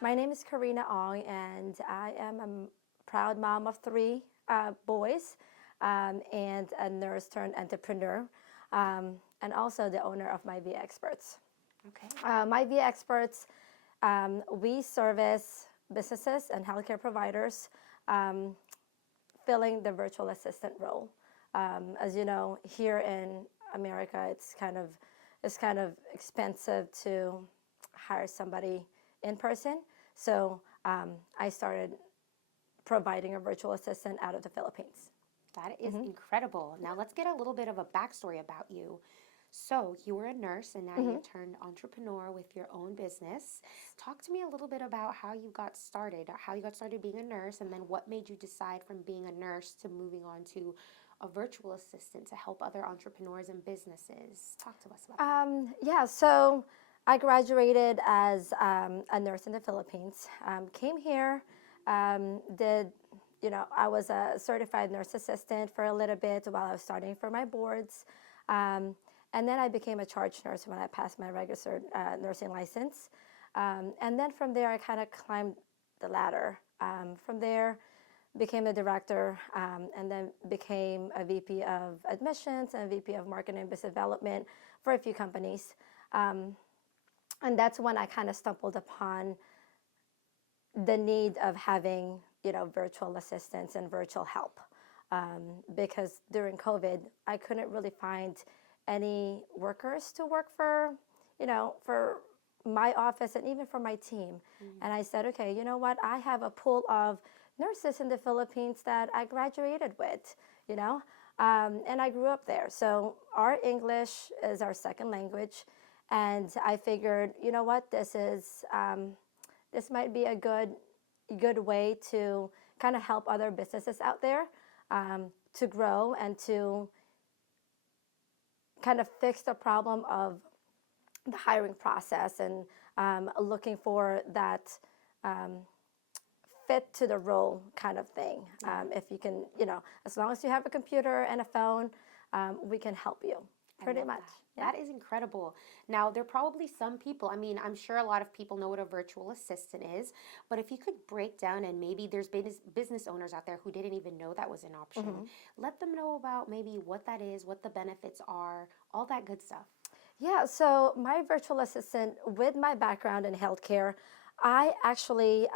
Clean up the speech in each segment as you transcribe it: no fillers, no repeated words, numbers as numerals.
My name is Korina Aung, and I am a proud mom of three boys and a nurse turned entrepreneur, and also the owner of My V Experts. Okay. My V Experts, we service businesses and healthcare providers um, filling the virtual assistant role. As you know, here in America, it's kind of expensive to hire somebody in person. So I started providing a virtual assistant out of the Philippines. That is incredible. Now let's get a little bit of a backstory about you. So you were a nurse and now you turned entrepreneur with your own business. Talk to me a little bit about how you got started being a nurse, and then what made you decide from being a nurse to moving on to a virtual assistant to help other entrepreneurs and businesses. Talk to us about that. Yeah, so I graduated as a nurse in the Philippines. Came here, did, I was a certified nurse assistant for a little bit while I was studying for my boards. Um, and then I became a charge nurse when I passed my registered nursing license. And then from there, I kind of climbed the ladder. From there, became a director, and then became a VP of admissions and a VP of marketing and business development for a few companies. Um, and that's when I kind of stumbled upon the need of having, virtual assistants and virtual help. Because during COVID, I couldn't really find any workers to work for my office and even for my team. And I said, okay, you know what? I have a pool of nurses in the Philippines that I graduated with, and I grew up there. So our English is our second language. And I figured, you know what? This might be a good way to kind of help other businesses out there to grow and to kind of fix the problem of the hiring process and looking for that um, fit to the role kind of thing. If you can, as long as you have a computer and a phone, we can help you pretty much. That is incredible. Now, there are probably some people, I mean, I'm sure a lot of people know what a virtual assistant is, but if you could break down, and maybe there's business owners out there who didn't even know that was an option, let them know about maybe what that is, what the benefits are, all that good stuff. Yeah, so my virtual assistant, with my background in healthcare, I actually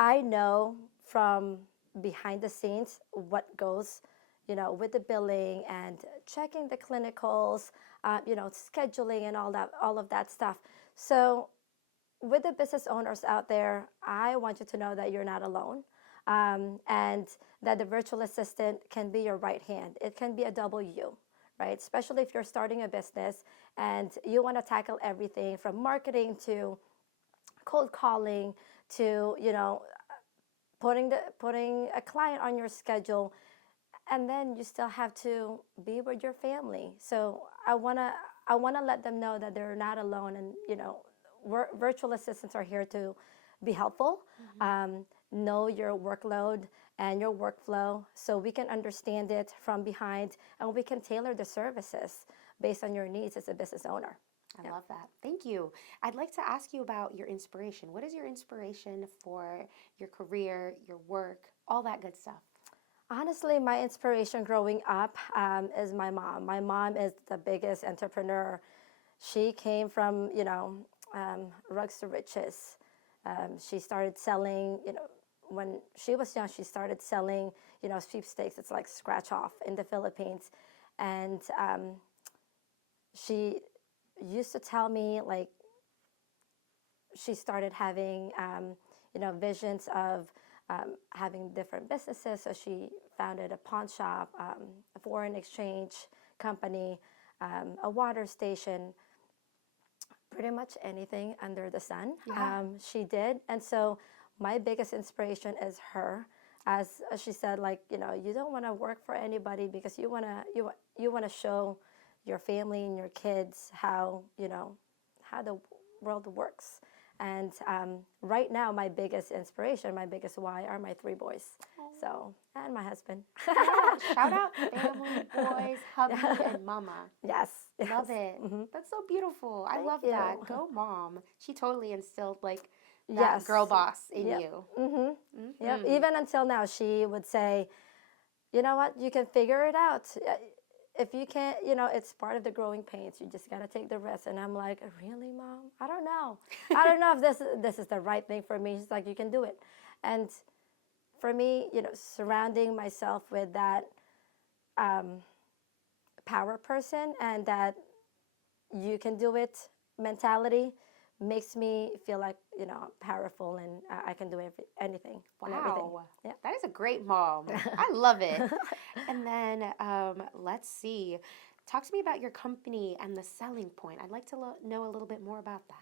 I know from behind the scenes what goes, with the billing and checking the clinicals, scheduling and all of that stuff. So with the business owners out there, I want you to know that you're not alone, and that the virtual assistant can be your right hand. It can be a double U, right? Especially if you're starting a business and you want to tackle everything from marketing to cold calling to putting a client on your schedule, and then you still have to be with your family. So I wanna let them know that they're not alone, and virtual assistants are here to be helpful. Know your workload and your workflow, so we can understand it from behind, and we can tailor the services based on your needs as a business owner. I love that. Thank you. I'd like to ask you about your inspiration. What is your inspiration for your career, your work, all that good stuff? Honestly, my inspiration growing up is my mom. My mom is the biggest entrepreneur. She came from, rugs to riches. She started selling, when she was young, she started selling, sweepstakes. It's like scratch off in the Philippines. And she used to tell me, like, she started having, visions of having different businesses. So she founded a pawn shop, a foreign exchange company, a water station, pretty much anything under the sun. Yeah. She did. And so my biggest inspiration is her. As she said, like, you don't want to work for anybody because you want to show your family and your kids how the world works. And right now, my biggest inspiration, my biggest why are my 3 boys. So, and my husband. Yeah, shout out family, boys, hubby, and mama. Yes. Love Yes. it. That's so beautiful. I Thank love that. you. Go mom. She totally instilled like that Yes. girl boss in Yep. you. Yep. Mm-hmm. Even until now, she would say, you know what, you can figure it out. If you can't, it's part of the growing pains. You just got to take the risk. And I'm like, really, Mom? I don't know. I don't know if this is the right thing for me. She's like, you can do it. And for me, surrounding myself with that power person and that you can do it mentality makes me feel like, powerful and I can do anything and everything. Wow. Yeah. That is a great mom. I love it. And then let's see. Talk to me about your company and the selling point. I'd like to know a little bit more about that.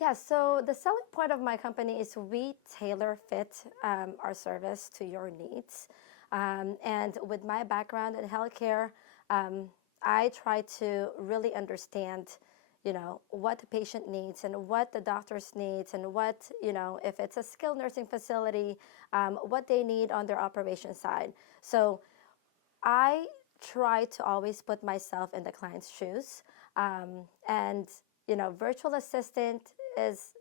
Yeah, so the selling point of my company is we tailor fit our service to your needs. And with my background in healthcare, I try to really understand, what the patient needs and what the doctors needs and what, if it's a skilled nursing facility, what they need on their operation side. So I try to always put myself in the client's shoes. And, virtual assistant is,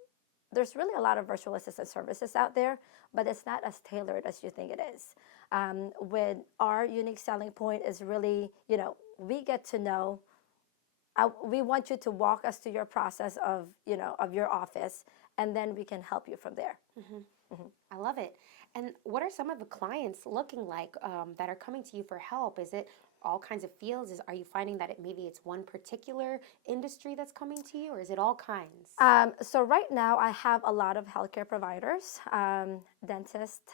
there's really a lot of virtual assistant services out there, but it's not as tailored as you think it is. With our unique selling point is really, we get to know, we want you to walk us through your process of, of your office, and then we can help you from there. I love it. And what are some of the clients looking like that are coming to you for help? Is it all kinds of fields? Are you finding that maybe it's one particular industry that's coming to you, or is it all kinds? So right now, I have a lot of healthcare providers, dentists,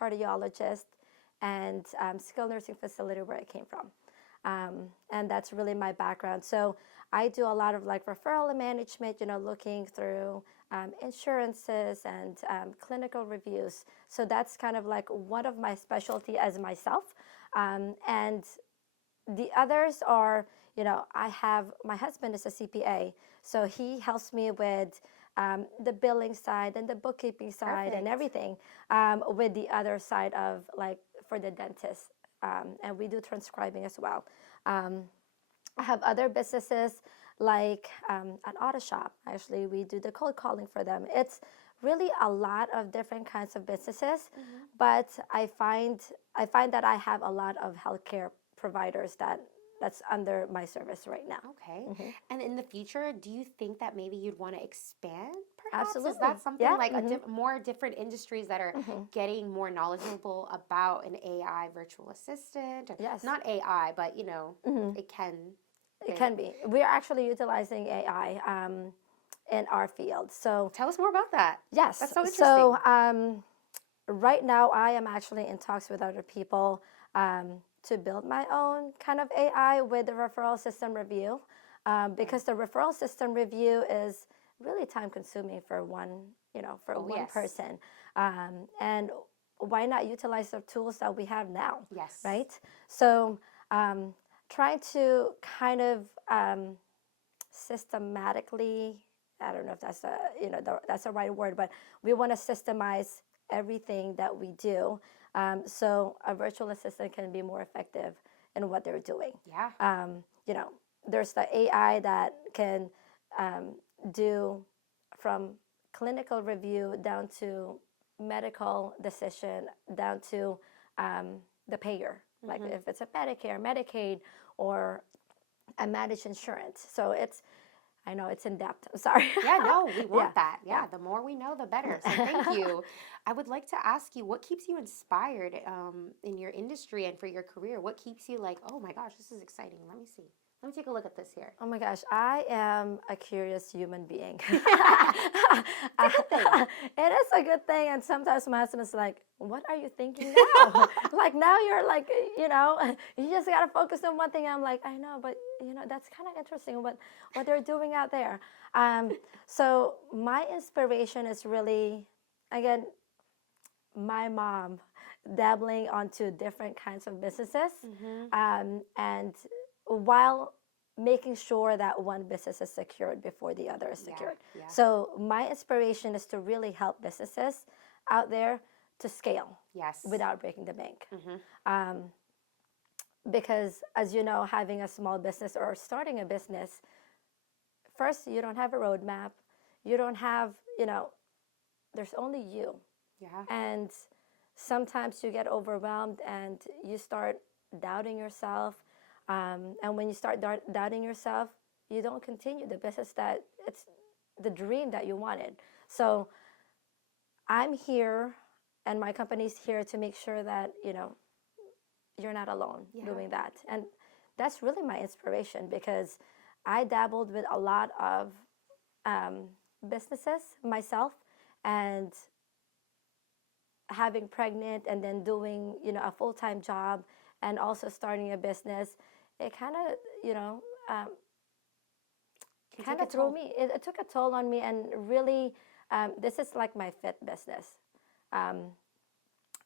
cardiologists, and skilled nursing facility where I came from. And that's really my background. So I do a lot of like referral and management, looking through insurances and clinical reviews. So that's kind of like one of my specialty as myself. And the others are, I have, my husband is a CPA, so he helps me with the billing side and the bookkeeping side and Perfect. everything with the other side of like for the dentist. And we do transcribing as well. I have other businesses like an auto shop. Actually, we do the cold calling for them. It's really a lot of different kinds of businesses, but I find that I have a lot of healthcare providers that's under my service right now. Okay. And in the future, do you think that maybe you'd want to expand perhaps? Is Absolutely. that something Yeah. like more different industries that are getting more knowledgeable about an AI virtual assistant? Or Yes. not AI, but it can. It can be. We are actually utilizing AI in our field. So Tell us more about that. yes. That's so interesting. So right now, I am actually in talks with other people to build my own kind of AI with the referral system review, because the referral system review is really time consuming for one, one person. And why not utilize the tools that we have now? Yes. Right. So trying to kind of systematically, I don't know if that's that's the right word, but we want to systemize everything that we do, so a virtual assistant can be more effective in what they're doing. Yeah. There's the AI that can do from clinical review down to medical decision, down to the payer, like if it's a Medicare, Medicaid, or a managed insurance. So I know it's in depth. I'm sorry. Yeah, no, we want Yeah. that. Yeah, the more we know, the better. So thank you. I would like to ask you, what keeps you inspired in your industry and for your career? What keeps you like, oh my gosh, this is exciting. Let me see. Let me take a look at this here. Oh my gosh, I am a curious human being. It's a good thing. It is a good thing, and sometimes my husband's like, "What are you thinking now? Like now you're like, you just gotta focus on one thing." I'm like, I know, but that's kind of interesting what they're doing out there. So my inspiration is really, again, my mom dabbling onto different kinds of businesses, and while making sure that one business is secured before the other is secured. Yeah. So my inspiration is to really help businesses out there to scale Yes. without breaking the bank. Mm-hmm. Because as you know, having a small business or starting a business, first, you don't have a roadmap. You don't have, there's only you. Yeah. And sometimes you get overwhelmed and you start doubting yourself. And when you start doubting yourself, you don't continue the business that it's the dream that you wanted. So I'm here and my company's here to make sure that, you're not alone doing that. And that's really my inspiration because I dabbled with a lot of businesses myself, and having pregnant and then doing a full-time job and also starting a business, it kind of threw me. It took a toll on me, and really, this is like my fifth business,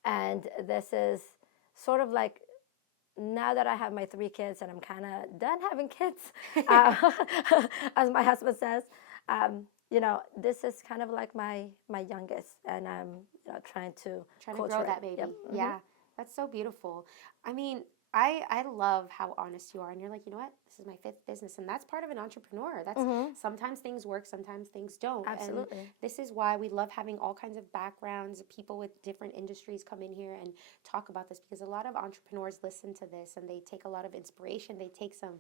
and this is sort of like, now that I have my three kids and I'm kind of done having kids, as my husband says, this is kind of like my youngest, and I'm trying to grow that baby. Yep. Mm-hmm. Yeah, that's so beautiful. I mean, I love how honest you are, and you're like, you know what, this is my fifth business, and that's part of an entrepreneur. That's sometimes things work, sometimes things don't. Absolutely. And this is why we love having all kinds of backgrounds, people with different industries come in here and talk about this, because a lot of entrepreneurs listen to this and they take a lot of inspiration. They take some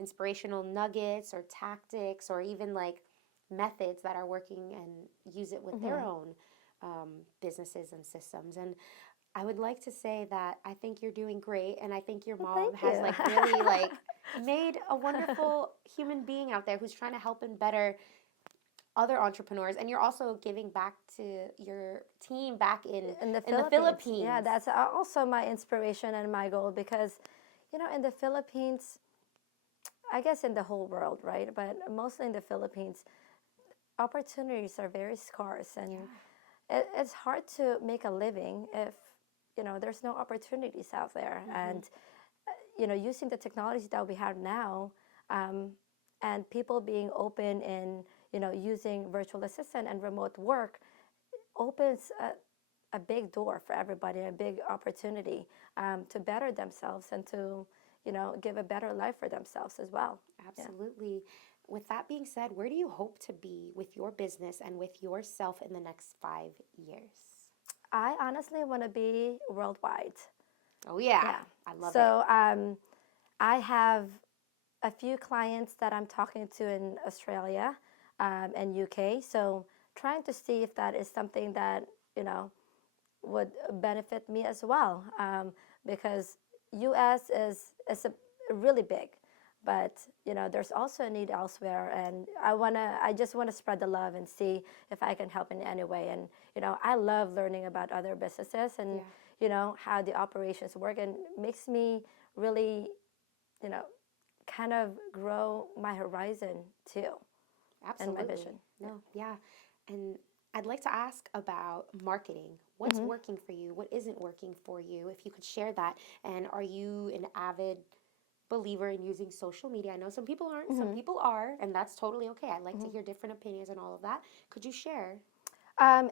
inspirational nuggets or tactics or even like methods that are working and use it with their own businesses and systems. And I would like to say that I think you're doing great, and I think your mom has like really like made a wonderful human being out there who's trying to help and better other entrepreneurs, and you're also giving back to your team back in the Philippines. Yeah, that's also my inspiration and my goal, because in the Philippines, I guess in the whole world, right, but mostly in the Philippines, opportunities are very scarce, and it's hard to make a living if there's no opportunities out there. And using the technology that we have now, and people being open in using virtual assistant and remote work, opens a big door for everybody, a big opportunity to better themselves and to give a better life for themselves as well. Absolutely. With that being said, where do you hope to be with your business and with yourself in the next 5 years? I honestly want to be worldwide. Oh, yeah. I love it. So I have a few clients that I'm talking to in Australia and UK. So trying to see if that is something that, would benefit me as well. Because US is really big. But there's also a need elsewhere, and I just want to spread the love and see if I can help in any way. And I love learning about other businesses and how the operations work, and makes me really kind of grow my horizon too. Absolutely. And my vision. No, yeah. And I'd like to ask about marketing. What's working for you? What isn't working for you? If you could share that. And are you an avid believer in using social media? I know some people aren't, some people are, and that's totally okay. I like to hear different opinions and all of that. Could you share?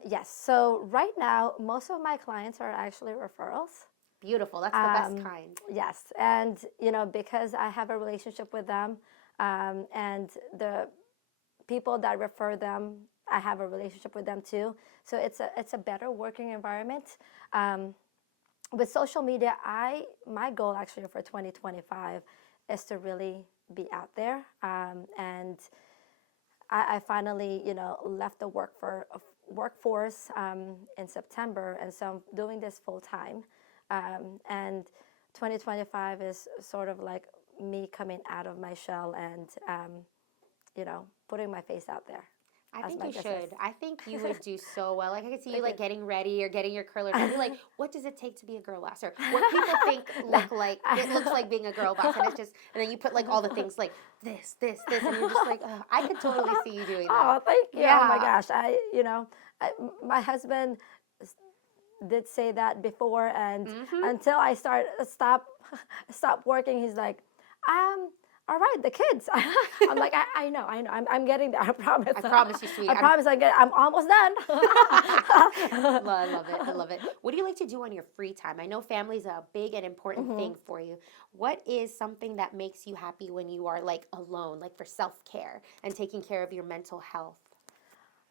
Yes. So right now, most of my clients are actually referrals. Beautiful. That's the best kind. Yes. And, because I have a relationship with them, and the people that refer them, I have a relationship with them too. So it's a better working environment. With social media, my goal actually for 2025 is to really be out there. And I finally, left the workforce in September, and so I'm doing this full time. And 2025 is sort of like me coming out of my shell and, putting my face out there. I think you should. I think you would do so well. Like I could see you like getting ready or getting your curlers. I'd be like, what does it take to be a girl boss? Or what people think it looks like being a girl boss, and it's just, and then you put like all the things like this, and you're just like, oh, I could totally see you doing that. Oh, thank you. Yeah. Oh my gosh. My husband did say that before, and until I stop working, he's like, all right, the kids. I'm like, I know. I'm getting there. I promise. I promise you, sweetie. I promise I'm almost done. I love it. I love it. What do you like to do on your free time? I know family is a big and important thing for you. What is something that makes you happy when you are like alone, like for self-care and taking care of your mental health?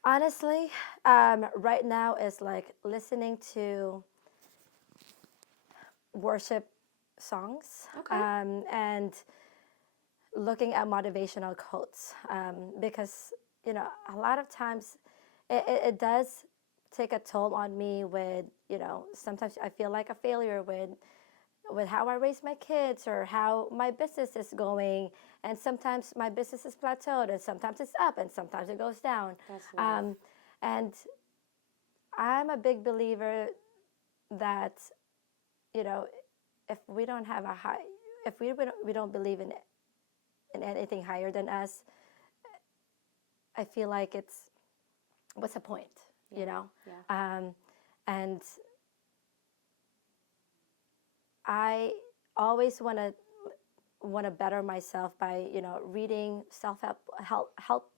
Honestly, right now is like listening to worship songs, Okay. and looking at motivational quotes, because a lot of times it does take a toll on me with, sometimes I feel like a failure with how I raise my kids or how my business is going, and sometimes my business is plateaued and sometimes it's up and sometimes it goes down. That's life. And I'm a big believer that, you know if we don't have a high if we don't believe in anything higher than us, I feel like it's, what's the point, Yeah. you know? Yeah. And I always want to better myself by reading Self-help help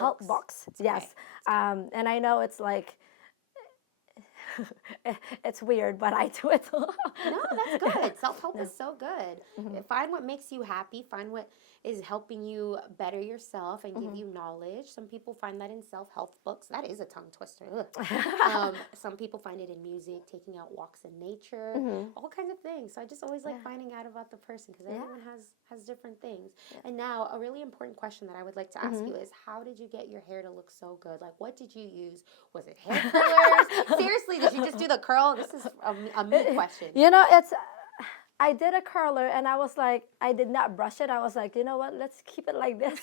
books. books. It's okay. Yes, and I know it's like it's weird, but I do it. No, that's good. Self help Yeah. is so good. Find what makes you happy. Find what is helping you better yourself and give you knowledge. Some people find that in self help books. That is a tongue twister. Some people find it in music, taking out walks in nature, all kinds of things. So I just always like finding out about the person because everyone has different things. And now, a really important question that I would like to ask you is, how did you get your hair to look so good? Like, what did you use? Was it hair curlers? Seriously, did you just do the curl? This is a me question. It's I did a curler and I was like, I did not brush it. I was like, you know what? Let's keep it like this.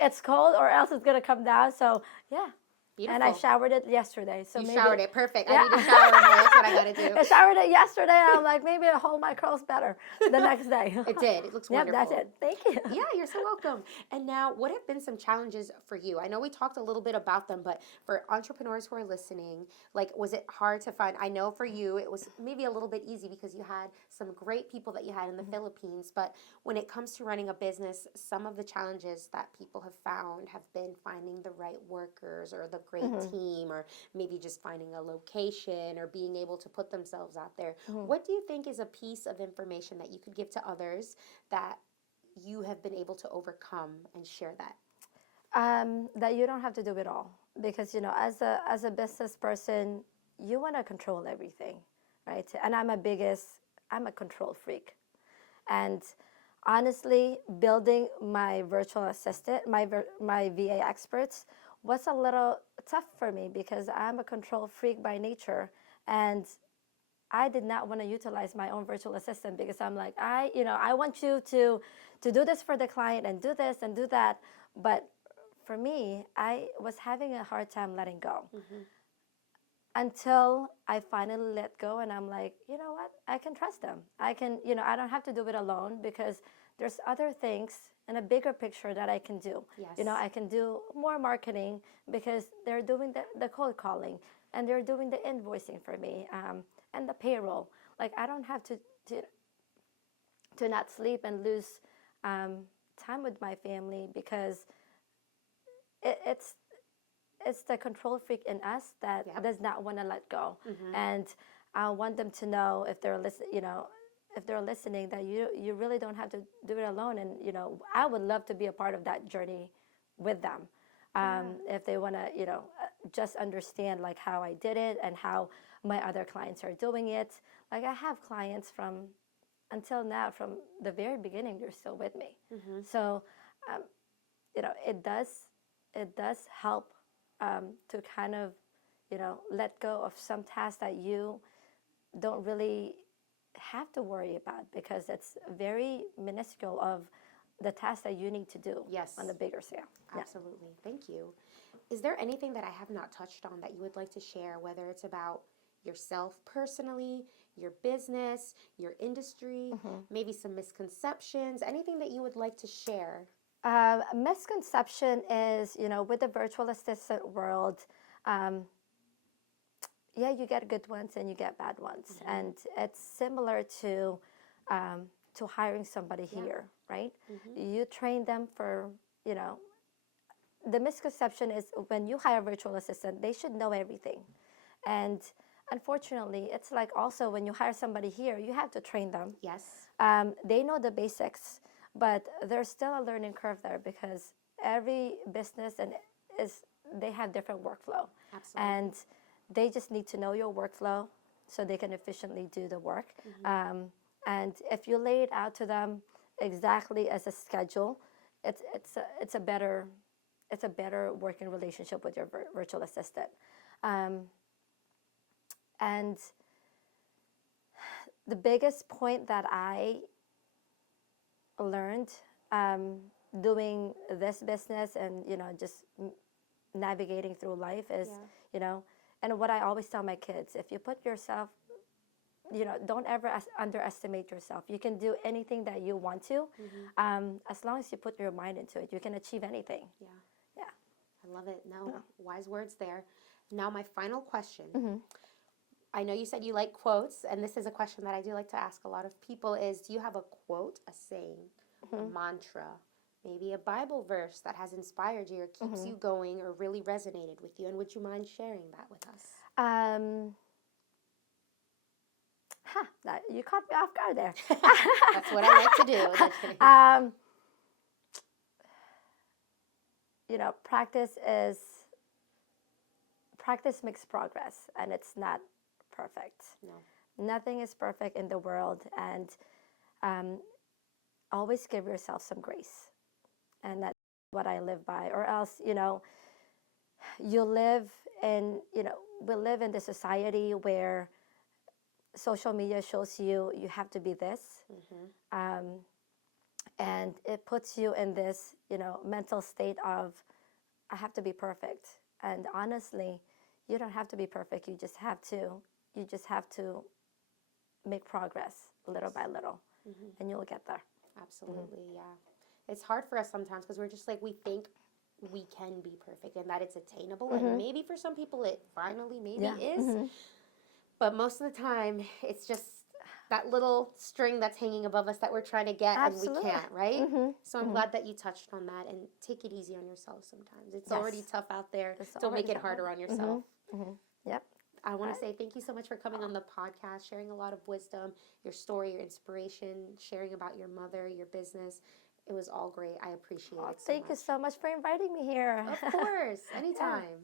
It's cold or else it's gonna come down. So yeah. Beautiful. And I showered it yesterday. So you maybe, showered it. Perfect. Yeah. I need to shower more. That's what I got to do. I showered it yesterday. I'm like, maybe I'll hold my curls better the next day. It did. It looks Yep, wonderful. that's it. Thank you. Yeah, you're so welcome. And now, what have been some challenges for you? I know we talked a little bit about them, but for entrepreneurs who are listening, like, was it hard to find? I know for you, it was maybe a little bit easy because you had some great people that you had in the Philippines. But when it comes to running a business, some of the challenges that people have found have been finding the right workers or the great team, or maybe just finding a location or being able to put themselves out there. What do you think is a piece of information that you could give to others that you have been able to overcome and share that? That you don't have to do it all, because as a business person, you want to control everything, right? And I'm a control freak, and honestly, building my virtual assistant, my VA experts, was a little tough for me because I'm a control freak by nature, and I did not want to utilize my own virtual assistant because I'm like, I want you to do this for the client and do this and do that. But for me, I was having a hard time letting go until I finally let go. And I'm like, you know what? I can trust them. I don't have to do it alone because there's other things in a bigger picture that I can do. Yes. I can do more marketing because they're doing the cold calling and they're doing the invoicing for me. And the payroll. Like, I don't have to not sleep and lose time with my family because it's the control freak in us that does not want to let go. And I want them to know, if they're listening, that you really don't have to do it alone. And I would love to be a part of that journey with them. If they want to just understand like how I did it and how my other clients are doing it. Like, I have clients until now, from the very beginning, they're still with me. So it does help to kind of let go of some tasks that you don't really have to worry about, because it's very minuscule of the tasks that you need to do on the bigger scale. Absolutely. Thank you. Is there anything that I have not touched on that you would like to share, whether it's about yourself personally, your business, your industry, maybe some misconceptions, anything that you would like to share? Misconception is, with the virtual assistant world, you get good ones and you get bad ones. And it's similar to to hiring somebody Yeah. here, right? Mm-hmm. You train them for, you know, the misconception is when you hire a virtual assistant, they should know everything. And unfortunately, it's like also when you hire somebody here, you have to train them. Yes. They know the basics, but there's still a learning curve there because every business and is they have different workflow, Absolutely. and they just need to know your workflow so they can efficiently do the work. And if you lay it out to them exactly as a schedule, it's a better working relationship with your virtual assistant. Um, and the biggest point that I learned um, doing this business and just navigating through life is Yeah. you know and what I always tell my kids, if you put yourself, don't ever underestimate yourself. You can do anything that you want to, as long as you put your mind into it, you can achieve anything. Yeah. Yeah. I love it. No, Yeah. wise words there. Now, my final question. Mm-hmm. I know you said you like quotes, and this is a question that I do like to ask a lot of people is, do you have a quote, a saying, a mantra, maybe a Bible verse that has inspired you or keeps you going or really resonated with you? And would you mind sharing that with us? You caught me off guard there. That's what I like to do. No kidding. Practice makes progress, and it's not perfect. No. Nothing is perfect in the world, and um, always give yourself some grace. And that's what I live by. Or else, you live in, we live in this society where social media shows you have to be this. And it puts you in this, mental state of, I have to be perfect. And honestly, you don't have to be perfect. You just have to make progress little by little, and you'll get there. Absolutely, yeah. It's hard for us sometimes because we're just like, we think we can be perfect and that it's attainable. And maybe for some people it finally maybe Yeah. is. But most of the time, it's just that little string that's hanging above us that we're trying to get and we Absolutely. can't, right? So I'm glad that you touched on that and take it easy on yourself sometimes. It's Yes. already tough out there. It's Don't make already it tough. harder on yourself. Yep. I want to say thank you so much for coming on the podcast, sharing a lot of wisdom, your story, your inspiration, sharing about your mother, your business. It was all great. I appreciate it so Thank you much. so much for inviting me here. Of course, anytime.